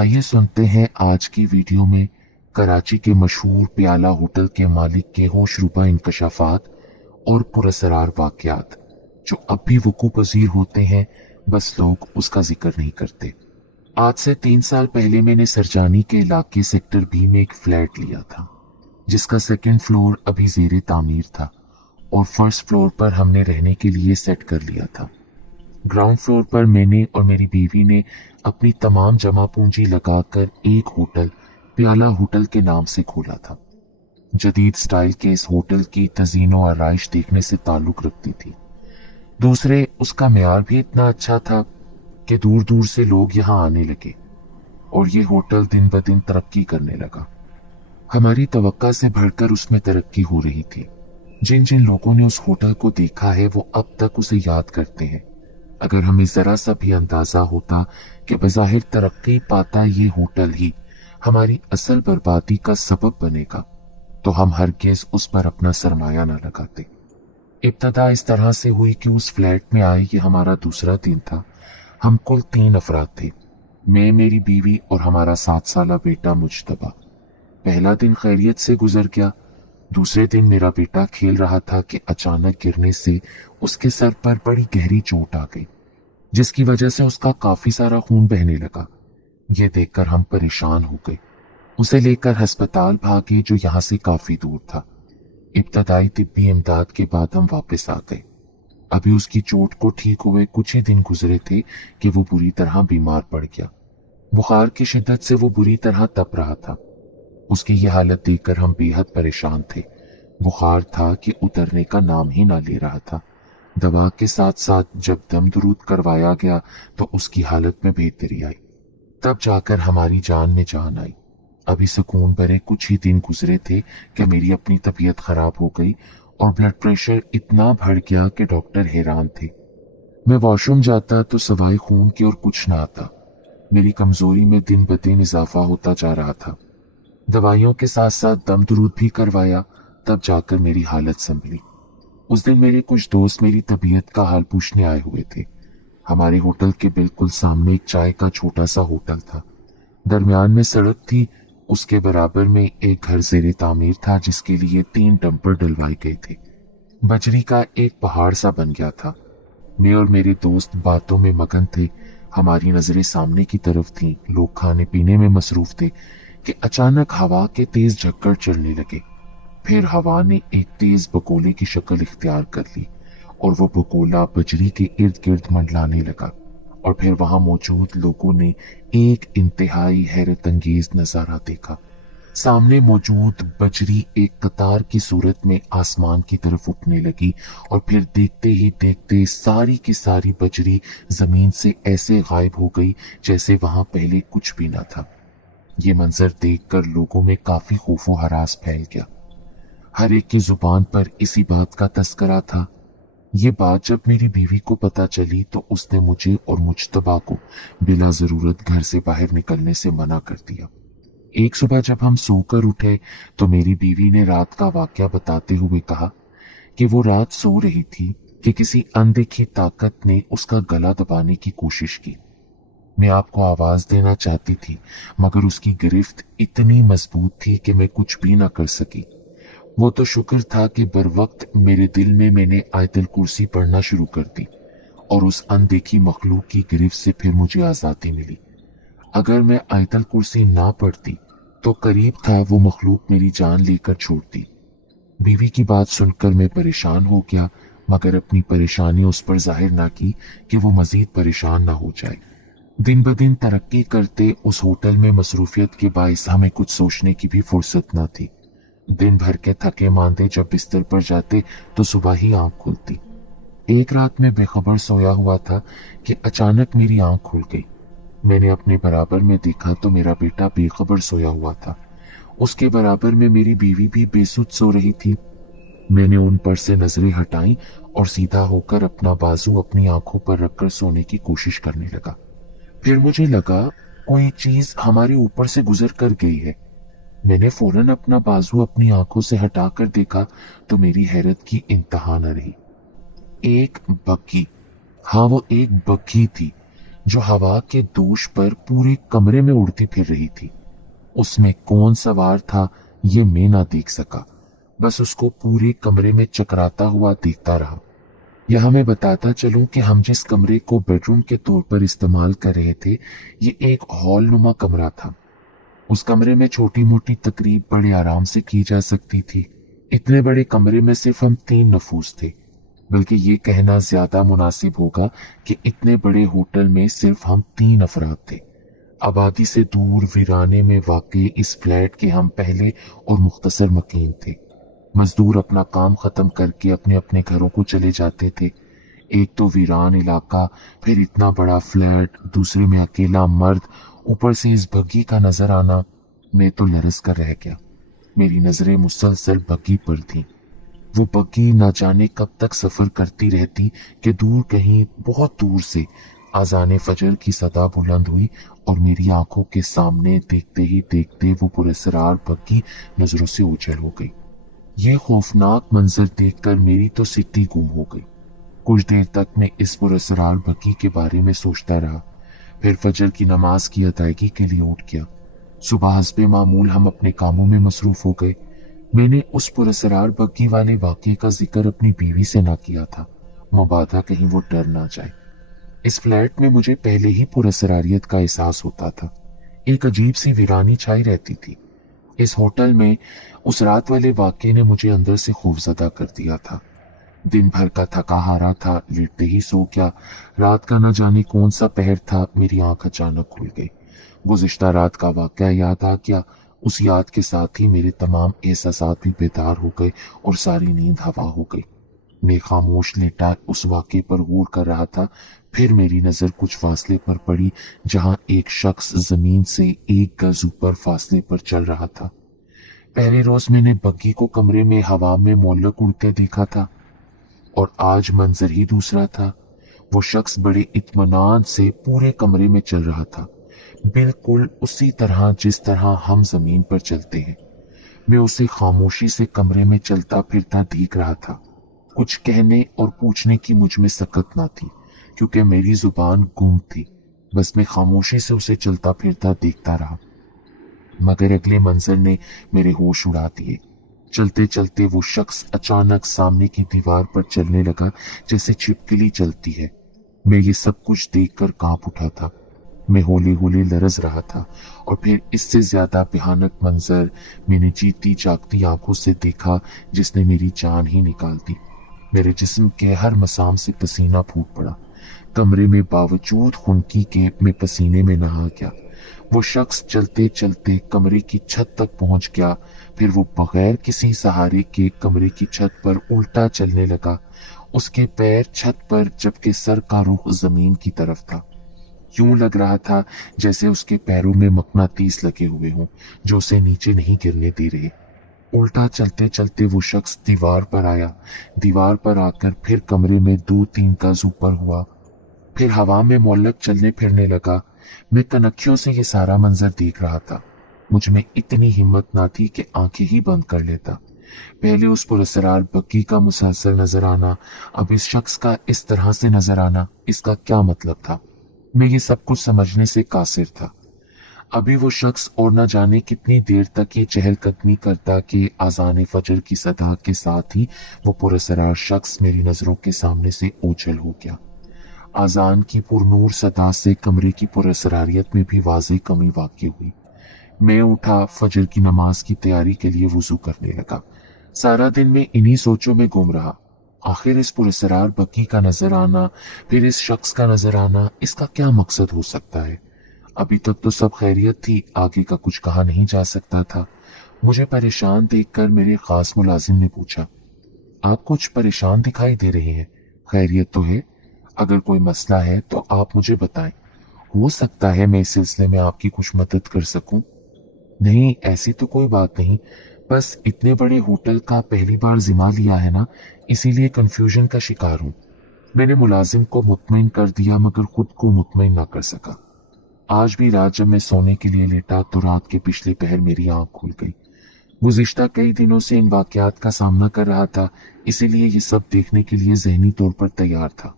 आइए सुनते हैं आज की वीडियो में कराची के मशहूर प्याला होटल के मालिक के होशरुबा इंकशाफात और पुरअसरार वाकयात जो अब भी वकूअ पज़ीर होते हैं, बस लोग उसका जिक्र नहीं करते। आज से 3 साल पहले मैंने सरजानी के इलाके सेक्टर बी में एक फ्लैट लिया था, जिसका सेकंड फ्लोर अभी ज़ेरे तामीर था और फर्स्ट फ्लोर पर हमने रहने के लिए सेट कर लिया था। ग्राउंड फ्लोर पर मैंने और मेरी बीवी ने अपनी तमाम जमा पूंजी लगाकर एक होटल प्याला होटल के नाम से खोला था। जदीद स्टाइल के इस होटल की तज़ीन व आराइश देखने से ताल्लुक रखती थी। दूसरे, उसका मेयार भी इतना अच्छा था कि दूर दूर से लोग यहाँ आने लगे और ये होटल दिन ब दिन तरक्की करने लगा। हमारी तवक्का से बढ़कर उसमें तरक्की हो रही थी। जिन जिन लोगों ने उस होटल को देखा है वो अब तक उसे याद करते हैं। अगर हमें जरा सा भी अंदाजा होता कि बज़ाहिर तरक्की पाता ये होटल ही हमारी असल बर्बादी का सबब बनेगा, तो हम हरगिज़ उस पर अपना सरमाया न लगाते। इब्तदा इस तरह से हुई कि उस फ्लैट में आए ये हमारा दूसरा दिन था। हम कुल 3 अफराद थे, मैं, मेरी बीवी और हमारा 7 साला बेटा मुज्तबा। पहला दिन खैरियत से गुजर गया। दूसरे दिन मेरा बेटा खेल रहा था कि अचानक गिरने से उसके सर पर बड़ी गहरी चोट आ गई, जिसकी वजह से उसका काफी सारा खून बहने लगा। यह देखकर हम परेशान हो गए। उसे लेकर अस्पताल भागे जो यहाँ से काफी दूर था। इब्तदाई तिब्बी इमदाद के बाद हम वापस आ गए। अभी उसकी चोट को ठीक हुए कुछ ही दिन गुजरे थे कि वो बुरी तरह बीमार पड़ गया। बुखार की शिद्दत से वो बुरी तरह तप रहा था। उसकी ये हालत देखकर हम बेहद परेशान थे। बुखार था कि उतरने का नाम ही ना ले रहा था। दवा के साथ साथ जब दम दुरूद करवाया गया तो उसकी हालत में बेहतरी आई। तब जाकर हमारी जान में जान आई। अभी सुकून भरे कुछ ही दिन गुजरे थे कि मेरी अपनी तबीयत खराब हो गई और ब्लड प्रेशर इतना बढ़ गया कि डॉक्टर हैरान थे। मैं वॉशरूम जाता तो सवाए खून के और कुछ ना आता। मेरी कमजोरी में दिन ब दिन इजाफा होता जा रहा था। दवाइयों के साथ साथ दम दुरूद भी करवाया, तब जाकर मेरी हालत संभली। उस दिन मेरे कुछ दोस्त मेरी तबीयत का हाल पूछने आए हुए थे। हमारे होटल के बिल्कुल सामने एक चाय का छोटा सा होटल था। दरमियान में सड़क थी। उसके बराबर में एक घर ज़ेरे तामीर था जिसके लिए 3 डंपर डलवाए गए थे। बजरी का एक पहाड़ सा बन गया था। मैं और मेरे दोस्त बातों में मगन थे। हमारी नजरें सामने की तरफ थीं। लोग खाने पीने में मसरूफ थे कि अचानक हवा के तेज झक्कड़ चलने लगे। फिर हवा ने एक तेज बकोले की शक्ल इख्तियार कर ली और वो बकोला बजरी के इर्द गिर्द मंडलाने लगा। और फिर वहां मौजूद लोगों ने एक इंतहाई हैरत अंगेज नजारा देखा। सामने मौजूद बजरी एक कतार की सूरत में आसमान की तरफ उठने लगी और फिर देखते ही देखते सारी की सारी बजरी जमीन से ऐसे गायब हो गई जैसे वहां पहले कुछ भी ना था। ये मंजर देखकर लोगों में काफी खौफ व हरास फैल गया। हर एक की जुबान पर इसी बात का तस्करा था। ये बात जब मेरी बीवी को पता चली तो उसने मुझे और मुज्तबा को बिला जरूरत घर से बाहर निकलने से मना कर दिया। एक सुबह जब हम सोकर उठे तो मेरी बीवी ने रात का वाकया बताते हुए कहा कि वो रात सो रही थी कि किसी अनदेखी ताकत ने उसका गला दबाने की कोशिश की। मैं आपको आवाज देना चाहती थी मगर उसकी गिरफ्त इतनी मजबूत थी कि मैं कुछ भी ना कर सकी। वो तो शुक्र था कि बर वक्त मेरे दिल में मैंने आयतल कुर्सी पढ़ना शुरू कर दी और उस अनदेखी मखलूक की गिरफ्त से फिर मुझे आजादी मिली। अगर मैं आयतल कुर्सी ना पढ़ती तो करीब था वो मखलूक मेरी जान लेकर छोड़ती। बीवी की बात सुनकर मैं परेशान हो गया, मगर अपनी परेशानी उस पर जाहिर ना की कि वो मजीद परेशान ना हो जाए। दिन ब दिन तरक्की करते उस होटल में मसरूफियत के बाइस हमें कुछ सोचने की भी फुर्सत न थी। दिन भर के थके मांदे जब बिस्तर पर जाते तो सुबह ही आंख खुलती। एक रात में बेखबर सोया हुआ था कि अचानक मेरी आंख खुल गई। मैंने अपने बराबर में देखा तो मेरा बेटा बेखबर सोया हुआ था। उसके बराबर में मेरी बीवी भी बेसुध सो रही थी। मैंने उन पर से नजरें हटाई और सीधा होकर अपना बाजू अपनी आंखों पर रखकर सोने की कोशिश करने लगा। फिर मुझे लगा कोई चीज हमारे ऊपर से गुजर कर गई है। मैंने फौरन अपना बाजू अपनी आंखों से हटाकर देखा तो मेरी हैरत की इंतहा न रही। एक बग्घी, हाँ वो एक बग्घी थी जो हवा के दोष पर पूरे कमरे में उड़ती फिर रही थी। उसमें कौन सवार था ये मैं ना देख सका, बस उसको पूरे कमरे में चकराता हुआ देखता रहा। यह मैं बताता चलूं कि हम जिस कमरे को बेडरूम के तौर पर इस्तेमाल कर रहे थे, ये एक हॉल नुमा कमरा था। उस कमरे में छोटी मोटी तकरीब बड़े आराम से की जा सकती थी। इतने बड़े कमरे में सिर्फ हम 3 नफूस थे, बल्कि ये कहना ज्यादा मुनासिब होगा कि इतने बड़े होटल में सिर्फ हम 3 अफराद थे। आबादी से दूर वीराने में वाकई इस फ्लैट के हम पहले और मुख्तसर मकीन थे। मजदूर अपना काम खत्म करके अपने अपने घरों को चले जाते थे। एक तो वीरान इलाका, फिर इतना बड़ा फ्लैट, दूसरे में अकेला मर्द, ऊपर से इस बग्गी का नजर आना। मैं तो लरस कर रह गया। मेरी नजरें मुसलसल बग्गी पर थीं। वो बग्गी ना जाने कब तक सफर करती रहती कि दूर कहीं बहुत दूर से आजाने फजर की सदा बुलंद हुई और मेरी आंखों के सामने देखते ही देखते वो पुरस्रार बग्गी नजरों से ओझल हो गई। ये खौफनाक मंजर देखकर मेरी तो सिट्टी गुम हो गई। कुछ देर तक मैं इस पुरस्रार बग्गी के बारे में सोचता रहा, फिर फजर की नमाज की अदायगी के लिए उठ गया। सुबह हस्बे मामूल हम अपने कामों में मसरूफ हो गए। मैंने उस पुरस्रार बग्गी वाले वाक़ये का जिक्र अपनी बीवी से ना किया था, मुबादा कहीं वो डर ना जाए। इस फ्लैट में मुझे पहले ही पुरस्रारियत का एहसास होता था। एक अजीब सी वीरानी छाई रहती थी। इस होटल में उस रात वाले वाक़ये ने मुझे अंदर से खौफजदा कर दिया था। दिन भर का थका हारा था, लेटते ही सो गया। रात का न जाने कौन सा पहर था, मेरी आंख अचानक खुल गई। गुज़िश्ता रात का वाक़या याद आ गया। उस याद के साथ ही मेरे तमाम एहसासात भी बेदार हो गए और सारी नींद हवा हो गई। मैं खामोश लेटा उस वाक़ये पर गौर कर रहा था। फिर मेरी नज़र कुछ फासले पर पड़ी, जहां एक शख्स जमीन से 1 गज ऊपर फासले पर चल रहा था। पहले रोज मैंने बग्गी को कमरे में हवा में मोल्लक उड़ते देखा था और आज मंजर ही दूसरा था। वो शख्स बड़े इत्मीनान से पूरे कमरे में चल रहा था, बिल्कुल उसी तरह जिस तरह हम जमीन पर चलते हैं। मैं उसे खामोशी से कमरे में चलता फिरता देख रहा था। कुछ कहने और पूछने की मुझ में सकत ना थी, क्योंकि मेरी जुबान गुम थी। बस मैं खामोशी से उसे चलता फिरता देखता रहा। मगर अगले मंजर ने मेरे होश उड़ा दिए। चलते चलते वो शख्स अचानक सामने की दीवार पर चलने लगा, जैसे छिपकली चलती है। मैं ये सब कुछ देखकर कांप उठा था। मैं होली होली लरज रहा था और फिर इससे ज्यादा भयानक मंजर मैंने जीती जागती आंखों से देखा, जिसने मेरी जान ही निकाल दी। मेरे जिस्म के हर मसाम से पसीना फूट पड़ा। कमरे में बावजूद खुनकी के मैं पसीने में नहा गया। वो शख्स चलते चलते कमरे की छत तक पहुंच गया। फिर वो बगैर किसी सहारे के कमरे की छत पर उल्टा चलने लगा। उसके पैर छत पर, जबकि सर का रुख जमीन की तरफ था। यूं लग रहा था जैसे उसके पैरों में मकनातीस लगे हुए हों, जो उसे नीचे नहीं गिरने दे रहे। उल्टा चलते चलते वो शख्स दीवार पर आया। दीवार पर आकर फिर कमरे में 2-3 गज ऊपर हुआ। फिर हवा में मोल्लक चलने फिरने लगा। मैं कनखियों से ये सारा मंजर देख रहा था। मुझ में इतनी हिम्मत ना थी कि आंखें ही बंद कर लेता। पहले उस पुरस्रार बग्गी का मुसलसल नजर आना, अब इस शख्स का इस तरह से नजर आना, इसका क्या मतलब था? मैं ये सब कुछ समझने से कासिर था। अभी वो शख्स और न जाने कितनी देर तक ये चहलकदमी करता कि आजान फजर की सदा के साथ ही वो पुरस्रार शख्स मेरी नजरों के सामने से ओझल हो गया। आजान की पुरनूर सदा से कमरे की पुरस्रारियत में भी वाज़ेह कमी वाक़ई हुई। मैं उठा, फजर की नमाज की तैयारी के लिए वुजू करने लगा। सारा दिन मैं इन्हीं सोचों में गुम रहा। आखिर इस पुरस्रार बग्गी का नजर आना, फिर इस शख्स का नजर आना, इसका क्या मकसद हो सकता है? अभी तक तो सब खैरियत थी, आगे का कुछ कहा नहीं जा सकता था। मुझे परेशान देखकर मेरे खास मुलाजिम ने पूछा, आप कुछ परेशान दिखाई दे रहे हैं, खैरियत तो है? अगर कोई मसला है तो आप मुझे बताएं, हो सकता है मैं इस सिलसिले में आपकी कुछ मदद कर सकूं। नहीं, ऐसी तो कोई बात नहीं, बस इतने बड़े होटल का पहली बार जिम्मा लिया है ना, इसीलिए कंफ्यूजन का शिकार हूं। मैंने मुलाजिम को मुतमईन कर दिया, मगर खुद को मुतमईन ना कर सका। आज भी रात जब मैं सोने के लिए लेटा तो रात के पिछले पहर मेरी आंख खुल गई। गुज़िश्ता कई दिनों से इन वाकयात का सामना कर रहा था, इसीलिए ये सब देखने के लिए जहनी तौर पर तैयार था।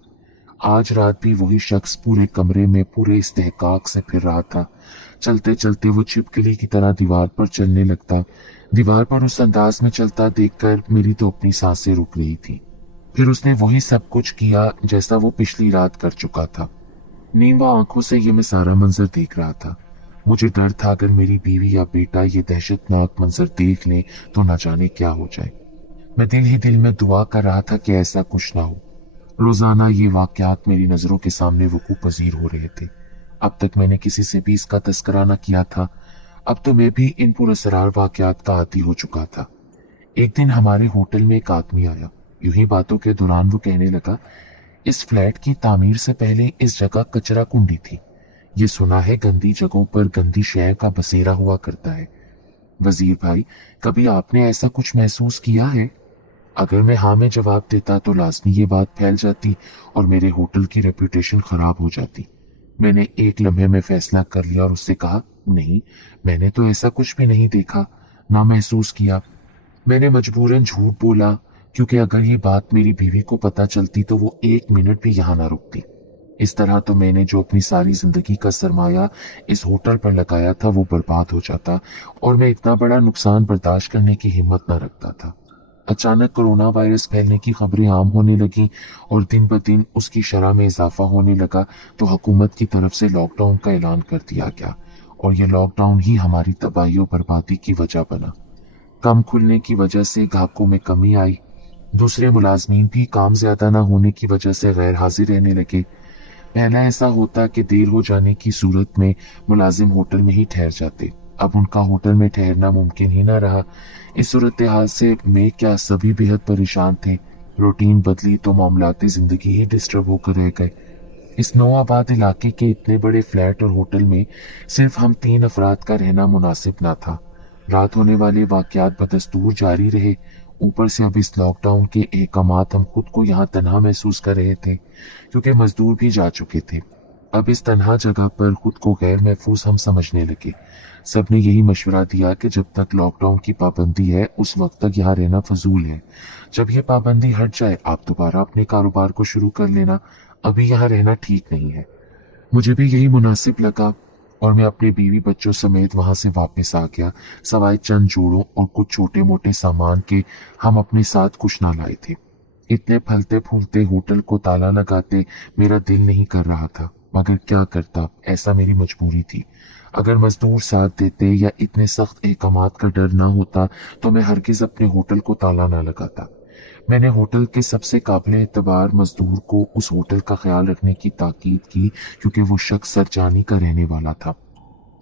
आज रात भी वही शख्स पूरे कमरे में पूरे इस्तेहकाक से फिर रहा था। चलते चलते वो छिपकली की तरह दीवार पर चलने लगता। दीवार पर उस अंदाज में चलता देखकर मेरी तो अपनी सांसें रुक रही थी। फिर उसने वही सब कुछ किया जैसा वो पिछली रात कर चुका था। नींवा आंखों से ये मैं सारा मंजर देख रहा था। मुझे डर था अगर मेरी बीवी या बेटा ये दहशतनाक मंजर देख लें तो न जाने क्या हो जाए। मैं दिल ही दिल में दुआ कर रहा था कि ऐसा कुछ ना हो। रोजाना ये वाकयात मेरी नजरों के सामने वकूअ पजीर हो रहे थे। अब तक मैंने किसी से भी इसका तस्करा न किया था। अब तो मैं भी इन पुरअसरार वाकयात का आदी हो चुका था। एक दिन हमारे होटल में एक आदमी आया। यूं ही बातों के दौरान वो कहने लगा, इस फ्लैट की तामीर से पहले इस जगह कचरा कुंडी थी। ये सुना है गंदी जगहों पर गंदी शय का बसेरा हुआ करता है। वजीर भाई, कभी आपने ऐसा कुछ महसूस किया है? अगर मैं हाँ में जवाब देता तो लाजमी ये बात फैल जाती और मेरे होटल की रेपुटेशन खराब हो जाती। मैंने एक लम्हे में फैसला कर लिया और उससे कहा, नहीं, मैंने तो ऐसा कुछ भी नहीं देखा, ना महसूस किया। मैंने मजबूरन झूठ बोला, क्योंकि अगर ये बात मेरी बीवी को पता चलती तो वो एक मिनट भी यहाँ ना रुकती। इस तरह तो मैंने जो अपनी सारी जिंदगी का सरमाया इस होटल पर लगाया था वो बर्बाद हो जाता और मैं इतना बड़ा नुकसान बर्दाश्त करने की हिम्मत न रखता था। अचानक कोरोना वायरस फैलने की खबरें आम होने लगी और दिन ब दिन उसकी शरह में इजाफा होने लगा तो हुकूमत की तरफ से लॉकडाउन का ऐलान कर दिया गया और ये लॉकडाउन ही हमारी तबाही और बर्बादी की वजह बना। कम खुलने की वजह से ग्राहकों में कमी आई। दूसरे मुलाजमीन भी काम ज्यादा न होने की वजह से गैर हाजिर रहने लगे। पहला ऐसा होता कि देर हो जाने की सूरत में मुलाजिम होटल में ही ठहर जाते। अब उनका होटल में ठहरना मुमकिन ही ना रहा। इस सूरत हाल से मैं क्या सभी बेहद परेशान थे। रूटीन बदली तो मामलाती जिंदगी ही डिस्टर्ब होकर रह गए। इस नौआबाद इलाके के इतने बड़े फ्लैट और होटल में सिर्फ हम 3 अफराद का रहना मुनासिब ना था। रात होने वाले वाकयात बदस्तूर जारी रहे। ऊपर से अब इस लॉकडाउन के अहकामात हम खुद को यहाँ तन्हा महसूस कर रहे थे क्योंकि मजदूर भी जा चुके थे। अब इस तन्हा जगह पर खुद को गैर महफूज हम समझने लगे। सबने यही मशवरा दिया कि जब तक लॉकडाउन की पाबंदी है उस वक्त तक यहाँ रहना फजूल है। जब यह पाबंदी हट जाए आप दोबारा अपने कारोबार को शुरू कर लेना, अभी यहाँ रहना ठीक नहीं है। मुझे भी यही मुनासिब लगा और मैं अपने बीवी बच्चों समेत वहां से वापस आ गया। सवाए चंद जोड़ों और कुछ छोटे मोटे सामान के हम अपने साथ कुछ ना लाए थे। इतने फलते फूलते होटल को ताला लगाते मेरा दिल नहीं कर रहा था, मगर क्या करता, ऐसा मेरी मजबूरी थी। अगर मजदूर साथ देते या इतने सख्त अहकामात का डर ना होता तो मैं हरगिज अपने होटल को ताला ना लगाता। मैंने होटल के सबसे काबिल एतबार मजदूर को उस होटल का ख्याल रखने की ताकीद की क्योंकि वो शख्स सरजानी का रहने वाला था।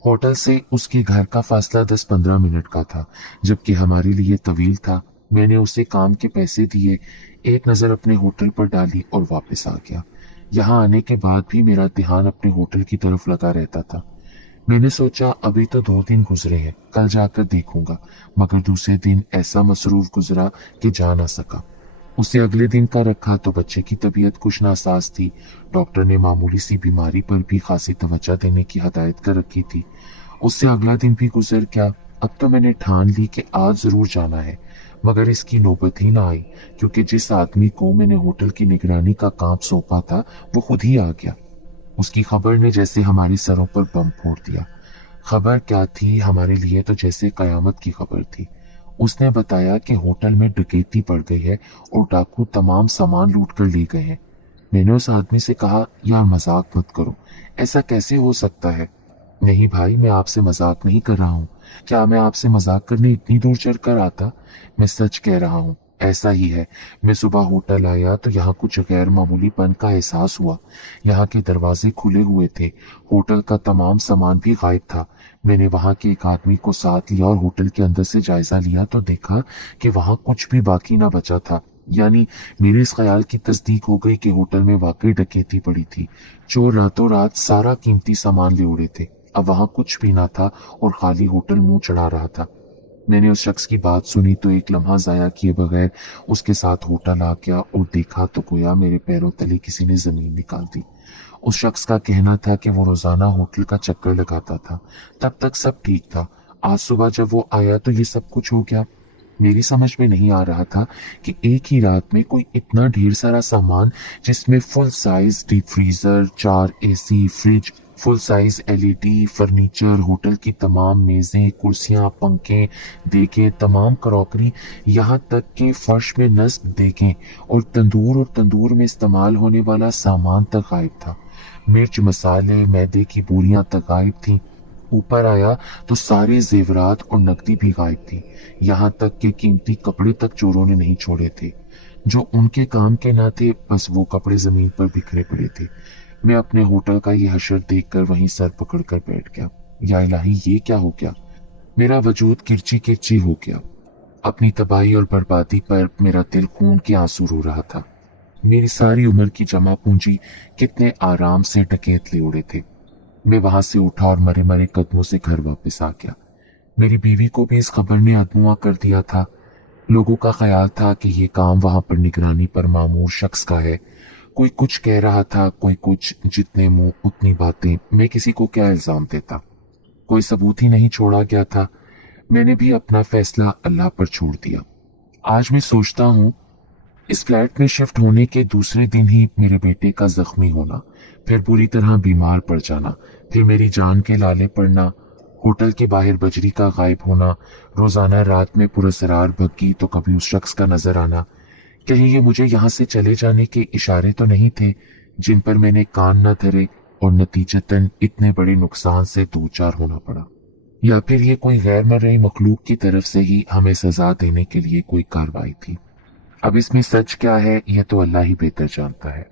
होटल से उसके घर का फासला 10-15 मिनट का था, जबकि हमारे लिए तवील था। मैंने उसे काम के पैसे दिए, एक नज़र अपने होटल पर डाली और वापस आ गया। यहाँ आने के बाद भी मेरा ध्यान अपने होटल की तरफ लगा रहता था। मैंने सोचा अभी तो 2 दिन गुजरे हैं, कल जाकर देखूंगा, मगर दूसरे दिन ऐसा मसरूफ गुजरा कि जा ना सका। उसे अगले दिन का रखा तो बच्चे की तबीयत कुछ नासाज थी। डॉक्टर ने मामूली सी बीमारी पर भी खासी तवज्जो देने की हदायत कर रखी थी। उससे अगला दिन भी गुजर गया। अब तो मैंने ठान ली कि आज जरूर जाना है, मगर इसकी नौबत ही ना आई क्योंकि जिस आदमी को मैंने होटल की निगरानी का काम सौंपा था वो खुद ही आ गया। उसकी खबर ने जैसे हमारे सरों पर बम फोड़ दिया। खबर क्या थी, हमारे लिए तो जैसे कयामत की खबर थी। उसने बताया कि होटल में डकैती पड़ गई है और डाकू तमाम सामान लूट कर ले गए हैं। मैंने उस आदमी से कहा, यार मजाक मत करो, ऐसा कैसे हो सकता है? नहीं भाई, मैं आपसे मजाक नहीं कर रहा हूँ। क्या मैं आपसे मजाक करने इतनी दूर चल कर आता? मैं सच कह रहा हूँ, ऐसा ही है। मैं सुबह होटल आया तो यहाँ कुछ गैर मामूलीपन का एहसास हुआ। यहाँ के दरवाजे खुले हुए थे, होटल का तमाम सामान भी गायब था। मैंने वहाँ के एक आदमी को साथ लिया और होटल के अंदर से जायजा लिया तो देखा कि वहाँ कुछ भी बाकी ना बचा था। यानी मेरे इस ख्याल की तस्दीक हो गई कि होटल में वाकई डकैती पड़ी थी। चोर रातों रात सारा कीमती सामान ले उड़े थे। अब वहाँ कुछ भी ना था और खाली होटल मुंह चढ़ा रहा था। मैंने उस शख्स की बात सुनी तो एक लम्हा जाया किए बगैर उसके साथ होटल आ गया और देखा तो गोया मेरे पैरों तले किसी ने जमीन निकाल दी। उस शख्स का कहना था कि वो रोजाना होटल का चक्कर लगाता था, तब तक सब ठीक था। आज सुबह जब वो आया तो ये सब कुछ हो गया। मेरी समझ में नहीं आ रहा था कि एक ही रात में कोई इतना ढेर सारा सामान, जिसमें full size deep freezer, 4 AC, fridge, full size LED, furniture, hotel की तमाम मेजें, कुर्सियां, पंखे, देखें, तमाम क्रॉकरी, यहाँ तक कि फर्श में नस्ब देखें और तंदूर में इस्तेमाल होने वाला सामान तक गायब था। मिर्च, मसाले, मैदे की बोरियां तक गायब थीं। ऊपर आया तो सारे जेवरात और नकदी भी गायब थी। यहाँ तक कि कीमती कपड़े तक चोरों ने नहीं छोड़े थे। जो उनके काम के ना थे, बस वो कपड़े जमीन पर बिखरे पड़े थे। मैं अपने होटल का ये हशर देखकर वहीं सर पकड़कर बैठ गया। या इलाही, ये क्या हो गया? मेरा वजूद किरची किरची हो गया। अपनी तबाही और बर्बादी पर मेरा दिल खून के आंसू रो रहा था। मेरी सारी उम्र की जमा पूंजी कितने आराम से डकैत ले उड़े थे। मैं वहां से उठा और मरे मरे कदमों से घर वापस आ गया। मेरी बीवी को भी इस खबर ने अधमुआ कर दिया था। लोगों का ख्याल था कि ये काम वहां पर निगरानी पर मामूर शख्स का है। कोई कुछ कह रहा था, कोई कुछ, जितने मुंह उतनी बातें। मैं किसी को क्या इल्जाम देता? कोई सबूत ही नहीं छोड़ा गया था। मैंने भी अपना फैसला अल्लाह पर छोड़ दिया। आज मैं सोचता हूँ, इस फ्लैट में शिफ्ट होने के दूसरे दिन ही मेरे बेटे का जख्मी होना, फिर बुरी तरह बीमार पड़ जाना, फिर मेरी जान के लाले पड़ना, होटल के बाहर बजरी का गायब होना, रोजाना रात में पुरस्कार भग्गी तो कभी उस शख्स का नजर आना। कहीं ये मुझे यहाँ से चले जाने के इशारे तो नहीं थे जिन पर मैंने कान न धरे और नतीजतन इतने बड़े नुकसान से दो चार होना पड़ा? या फिर ये कोई गैर मर्ई मखलूक की तरफ से ही हमें सजा देने के लिए कोई कार्रवाई थी? अब इसमें सच क्या है, यह तो अल्लाह ही बेहतर जानता है।